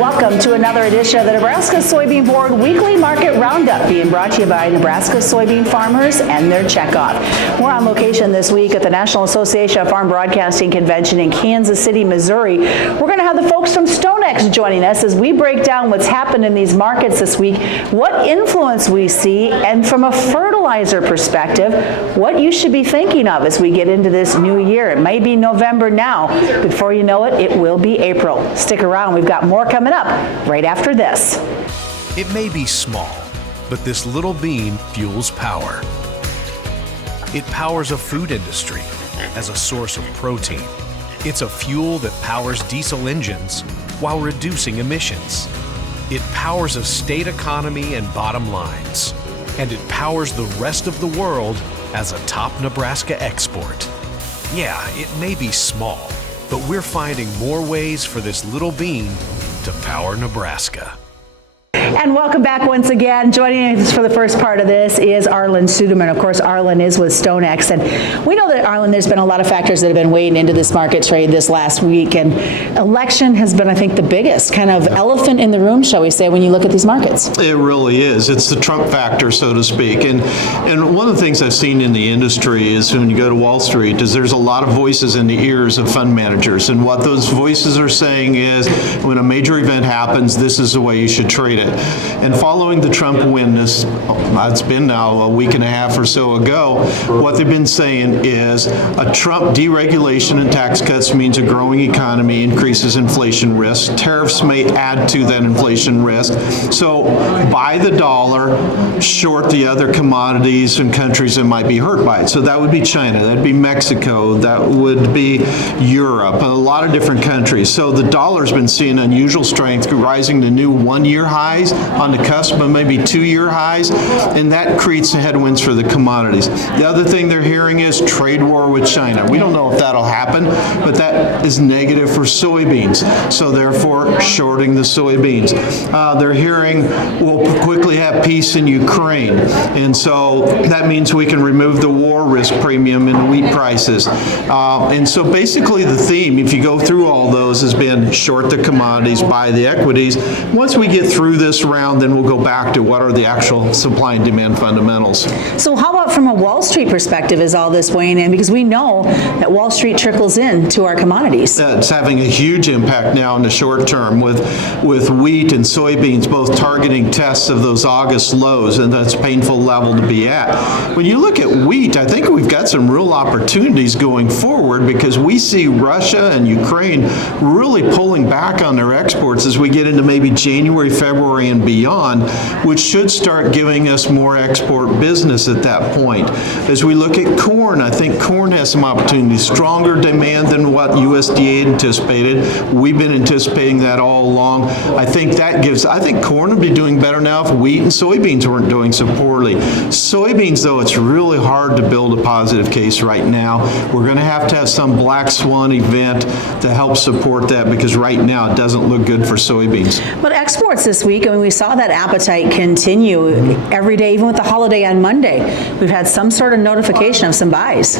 Welcome to another edition of the Nebraska Soybean Board Weekly Market Roundup, being brought to you by Nebraska soybean farmers and their checkoff. We're on location this week at the National Association of Farm Broadcasting Convention in Kansas City, Missouri. We're going to have the folks from StoneX joining us as we break down what's happened in these markets this week, what influence we see, and from a fertilizer perspective, what you should be thinking of as we get into this new year. It may be November now. Before you know it, it will be April. Stick around. We've got more coming up right after this. It may be small, but this little bean fuels power. It powers a food industry as a source of protein. It's a fuel that powers diesel engines while reducing emissions. It powers a state economy and bottom lines. And it powers the rest of the world as a top Nebraska export. Yeah, it may be small, but we're finding more ways for this little bean to power Nebraska. And welcome back once again. Joining us for the first part of this is Arlan Suderman. Of course, Arlan is with StoneX. And we know that, Arlan, there's been a lot of factors that have been weighing into this market trade this last week. And election has been, I think, the biggest kind of elephant in the room, shall we say, when you look at these markets. It really is. It's the Trump factor, so to speak. And one of the things I've seen in the industry is when you go to Wall Street is there's a lot of voices in the ears of fund managers. And what those voices are saying is when a major event happens, this is the way you should trade it. And following the Trump win, it's been now a week and a half or so ago, what they've been saying is a Trump deregulation and tax cuts means a growing economy increases inflation risk. Tariffs may add to that inflation risk. So buy the dollar, short the other commodities and countries that might be hurt by it. So that would be China, that'd be Mexico, that would be Europe, a lot of different countries. So the dollar's been seeing unusual strength, rising to new one-year highs, on the cusp of maybe two-year highs, and that creates headwinds for the commodities. The other thing they're hearing is trade war with China. We don't know if that'll happen, but that is negative for soybeans, so therefore shorting the soybeans. They're hearing we'll quickly have peace in Ukraine, and so that means we can remove the war risk premium in wheat prices. And so basically the theme, if you go through all those, has been short the commodities, buy the equities. Once we get through this round, then we'll go back to what are the actual supply and demand fundamentals. So how about from a Wall Street perspective is all this weighing in? Because we know that Wall Street trickles in to our commodities. It's having a huge impact now in the short term with wheat and soybeans both targeting tests of those August lows, and that's a painful level to be at. When you look at wheat, I think we've got some real opportunities going forward because we see Russia and Ukraine really pulling back on their exports as we get into maybe January, February, and beyond, which should start giving us more export business at that point. As we look at corn, I think corn has some opportunities, stronger demand than what USDA anticipated. We've been anticipating that all along. I think corn would be doing better now if wheat and soybeans weren't doing so poorly. Soybeans, though, it's really hard to build a positive case right now. We're going to have some black swan event to help support that because right now it doesn't look good for soybeans. But exports this week, I mean, we saw that appetite continue every day, even with the holiday on Monday. We've had some sort of notification of some buys.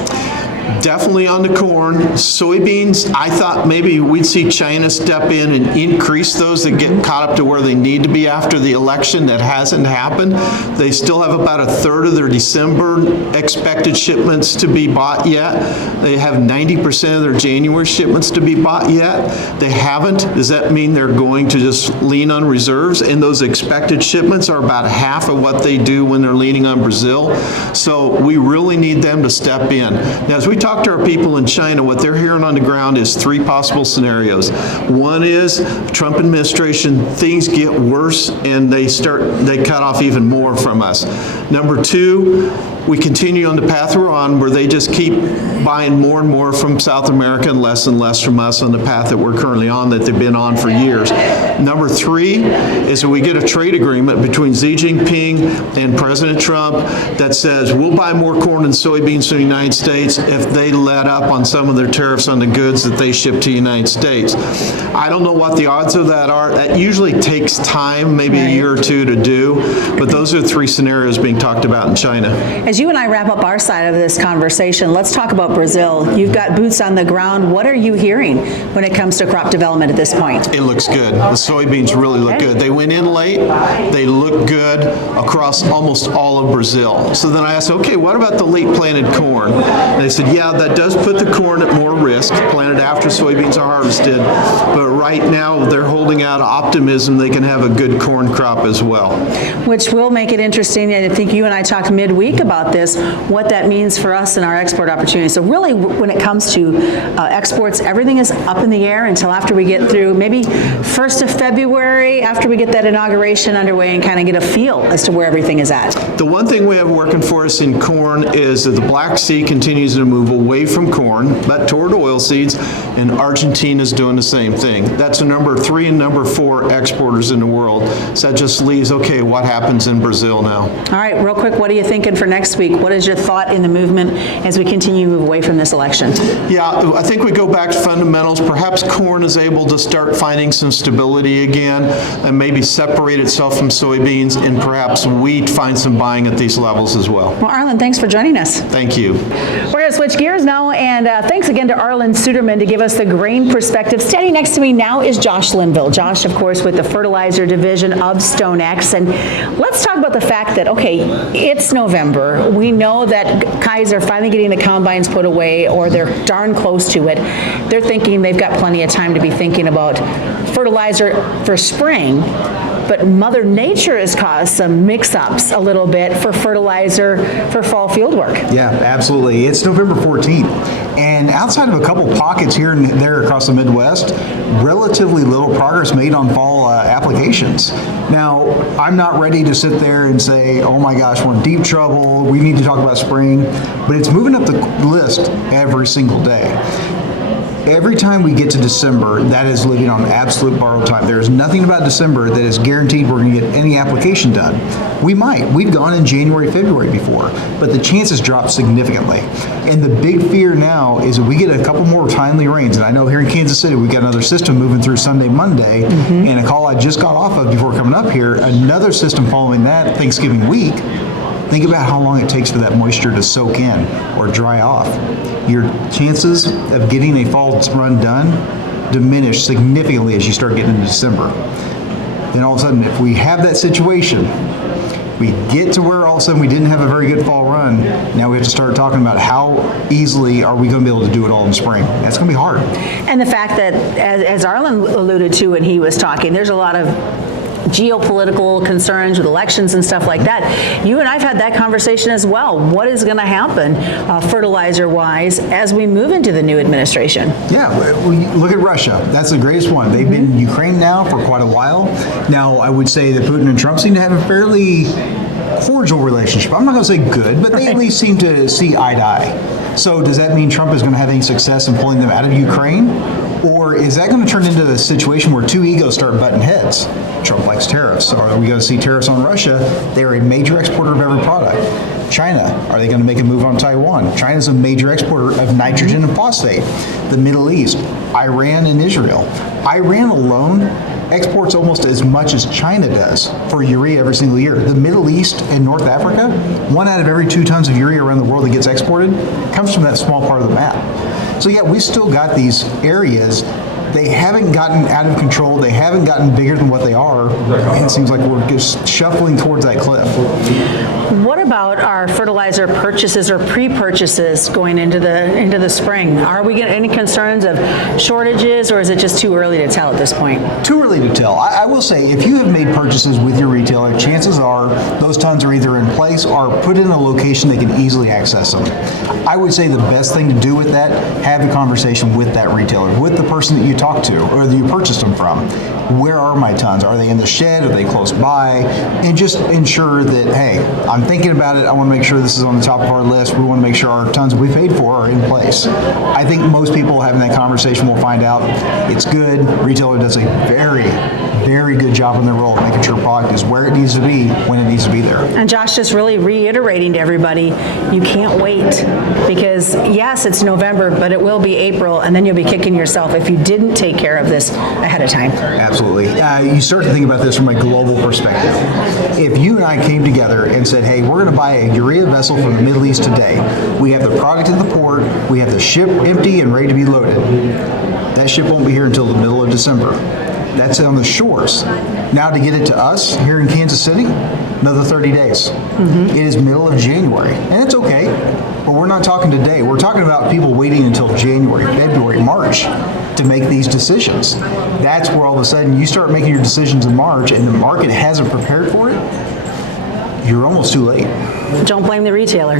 Definitely on the corn. Soybeans, I thought maybe we'd see China step in and increase those that get caught up to where they need to be after the election. That hasn't happened. They still have about a third of their December expected shipments to be bought yet. They have 90% of their January shipments to be bought yet. They haven't. Does that mean they're going to just lean on reserves? And those expected shipments are about half of what they do when they're leaning on Brazil. So we really need them to step in. Now, as we talk to our people in China, what they're hearing on the ground is three possible scenarios. One is Trump administration, things get worse and they cut off even more from us. Number two, we continue on the path we're on where they just keep buying more and more from South America and less from us on the path that we're currently on, that they've been on for years. Number three is that we get a trade agreement between Xi Jinping and President Trump that says we'll buy more corn and soybeans from the United States if they let up on some of their tariffs on the goods that they ship to the United States. I don't know what the odds of that are. That usually takes time, maybe a year or two to do, but those are three scenarios being talked about in China. As you and I wrap up our side of this conversation, let's talk about Brazil. You've got boots on the ground. What are you hearing when it comes to crop development at this point? It looks good. The soybeans really look good. They went in late. They look good across almost all of Brazil. So then I asked, okay, what about the late planted corn? And they said, yeah, that does put the corn at more risk, planted after soybeans are harvested. But right now they're holding out optimism they can have a good corn crop as well. Which will make it interesting, and I think you and I talked midweek about this, what that means for us and our export opportunities. So really, when it comes to exports, everything is up in the air until after we get through maybe 1st of February, after we get that inauguration underway and kind of get a feel as to where everything is at. The one thing we have working for us in corn is that the Black Sea continues to move away from corn, but toward oilseeds, and Argentina is doing the same thing. That's the number 3 and number 4 exporters in the world. So that just leaves, okay, what happens in Brazil now? All right, real quick, what are you thinking for next week? What is your thought in the movement as we continue to move away from this election? Yeah, I think we go back to fundamentals. Perhaps corn is able to start finding some stability again and maybe separate itself from soybeans, and perhaps wheat finds some buying at these levels as well. Well, Arlan, thanks for joining us. Thank you. We're going to switch gears now, and thanks again to Arlan Suderman to give us the grain perspective. Standing next to me now is Josh Linville. Josh, of course, with the fertilizer division of StoneX. And let's talk about the fact that, okay, it's November. We know that guys are finally getting the combines put away, or they're darn close to it. They're thinking they've got plenty of time to be thinking about fertilizer for spring. But Mother Nature has caused some mix-ups a little bit for fertilizer for fall field work. Yeah, absolutely. It's November 14th. And outside of a couple pockets here and there across the Midwest, relatively little progress made on fall applications. Now, I'm not ready to sit there and say, oh my gosh, we're in deep trouble, we need to talk about spring, but it's moving up the list every single day. Every time we get to December, that is living on absolute borrowed time. There's nothing about December that is guaranteed we're going to get any application done. We might. We've gone in January, February before, but the chances drop significantly. And the big fear now is that we get a couple more timely rains. And I know here in Kansas City, we've got another system moving through Sunday, Monday, and a call I just got off of before coming up here, another system following that Thanksgiving week. Think about how long it takes for that moisture to soak in or dry off. Your chances of getting a fall run done diminish significantly as you start getting into December. Then all of a sudden, if we have that situation, we get to where all of a sudden we didn't have a very good fall run, now we have to start talking about how easily are we going to be able to do it all in spring. That's going to be hard. And the fact that, as Arlan alluded to when he was talking, there's a lot of geopolitical concerns with elections and stuff like that. You and I've had that conversation as well. What is going to happen fertilizer-wise as we move into the new administration? Yeah, we look at Russia. That's the greatest one. They've been in Ukraine now for quite a while. Now, I would say that Putin and Trump seem to have a fairly cordial relationship. I'm not going to say good, but they at least seem to see eye to eye. So does that mean Trump is going to have any success in pulling them out of Ukraine? Or is that going to turn into a situation where two egos start butting heads? Trump likes tariffs. Are we going to see tariffs on Russia? They're a major exporter of every product. China, are they going to make a move on Taiwan? China's a major exporter of nitrogen and phosphate. The Middle East, Iran and Israel. Iran alone exports almost as much as China does for urea every single year. The Middle East and North Africa, 1 out of every 2 tons of urea around the world that gets exported comes from that small part of the map. So yeah, we still got these areas. They haven't gotten out of control. They haven't gotten bigger than what they are. And it seems like we're just shuffling towards that cliff. What about our fertilizer purchases or pre-purchases going into the spring? Are we getting any concerns of shortages, or is it just too early to tell at this point? Too early to tell. I will say, if you have made purchases with your retailer, chances are those tons are either in place or put in a location they can easily access them. I would say the best thing to do with that, have a conversation with that retailer, with the person that you talk to or that you purchased them from. Where are my tons? Are they in the shed? Are they close by? And just ensure that, hey, I'm thinking about it. I want to make sure this is on the top of our list. We want to make sure our tons that we paid for are in place. I think most people having that conversation will find out it's good. Retailer does a very, very good job job in their role, making sure product is where it needs to be when it needs to be there. And Josh, just really reiterating to everybody, you can't wait, because yes, it's November, but it will be April, and then you'll be kicking yourself if you didn't take care of this ahead of time. Absolutely. You start to think about this from a global perspective. If you and I came together and said, hey, we're going to buy a urea vessel from the Middle East today, we have the product at the port, we have the ship empty and ready to be loaded. That ship won't be here until the middle of December. That's on the shores. Now to get it to us here in Kansas City, another 30 days. It is middle of January, and it's okay, but we're not talking today. We're talking about people waiting until January, February, March to make these decisions. That's where all of a sudden you start making your decisions in March and the market hasn't prepared for it, you're almost too late. Don't blame the retailer.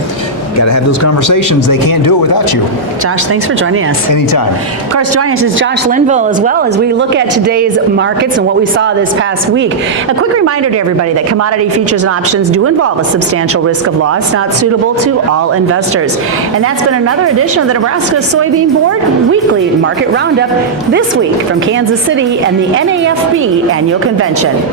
Got to have those conversations. They can't do it without you. Josh, thanks for joining us. Anytime. Of course, joining us is Josh Linville as well as we look at today's markets and what we saw this past week. A quick reminder to everybody that commodity futures and options do involve a substantial risk of loss, not suitable to all investors. And that's been another edition of the Nebraska Soybean Board Weekly Market Roundup this week from Kansas City and the NAFB Annual Convention.